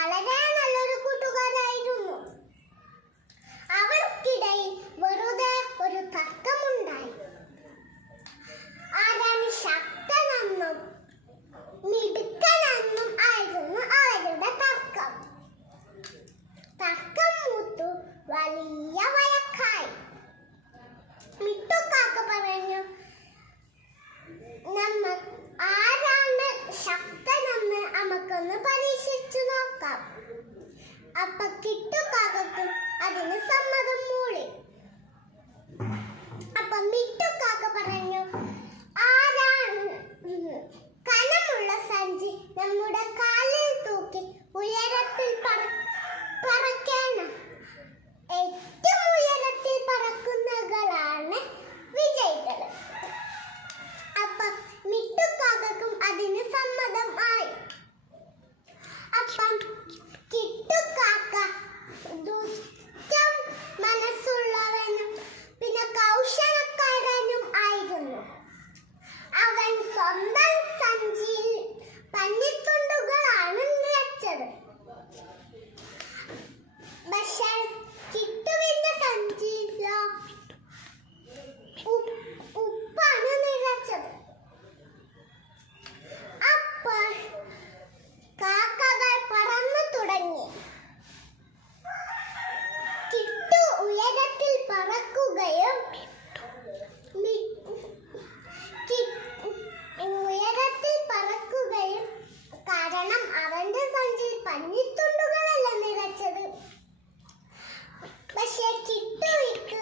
വളരെ നല്ലൊരു കൂട്ടുകാരായിരുന്നു. അവർക്കിടയിൽ വെറുതെ ഒരു തർക്കമുണ്ടായി. ആരാണ് ശക്തനെന്നും മിടുക്കനെന്നും ആയിരുന്നു അവരുടെ തർക്കം. തർക്കം മൂത്തു വലിയ വഴക്കായി. മിട്ടുക്കാക്ക പറഞ്ഞു, ആരാണ് ശക്തനെന്ന് നമുക്കൊന്ന് പരീക്ഷിച്ചു നോക്കാം. അപ്പൊ കിട്ടുകാക്കും അതിന് സമ്മതം മൂളി. അപ്പൊ മിട്ടുകാക്ക പറഞ്ഞു, ആരാണ് കനമുള്ള സഞ്ചി നമ്മുടെ കാലിൽ തൂക്കി ഉയരത്തിൽ പറക്കണം. ഏറ്റവും ഉയരത്തിൽ പറക്കുന്നവരാണ് വിജയികൾ. അപ്പൊ മിട്ടുകാക്കും അതിന് സമ്മതം ആയി. അപ്പം കിട്ടുകാക്ക ദുഷ്ടം മനസ്സുള്ളവനും പിന്നെ കൗശലക്കാരനും ആയിരുന്നു. അവൻ സ്വന്തം സഞ്ചിയിൽ പന്നിത്തുണ്ടുകളാണ് നിറച്ചത്. പക്ഷേ കിട്ടുവിന്റെ സഞ്ചിയിലോ ഉപ്പാണ് നിറച്ചത്. അപ്പോൾ കാക്കകൾ പറന്നു തുടങ്ങി. കിട്ടു ഉയരത്തിൽ പറക്കുകയും കാരണം അവന്റെ സഞ്ചിയിൽ പന്നിത്തുണ്ടുകളല്ല നിറച്ചത്. പക്ഷേ കിട്ടുവിക്ക്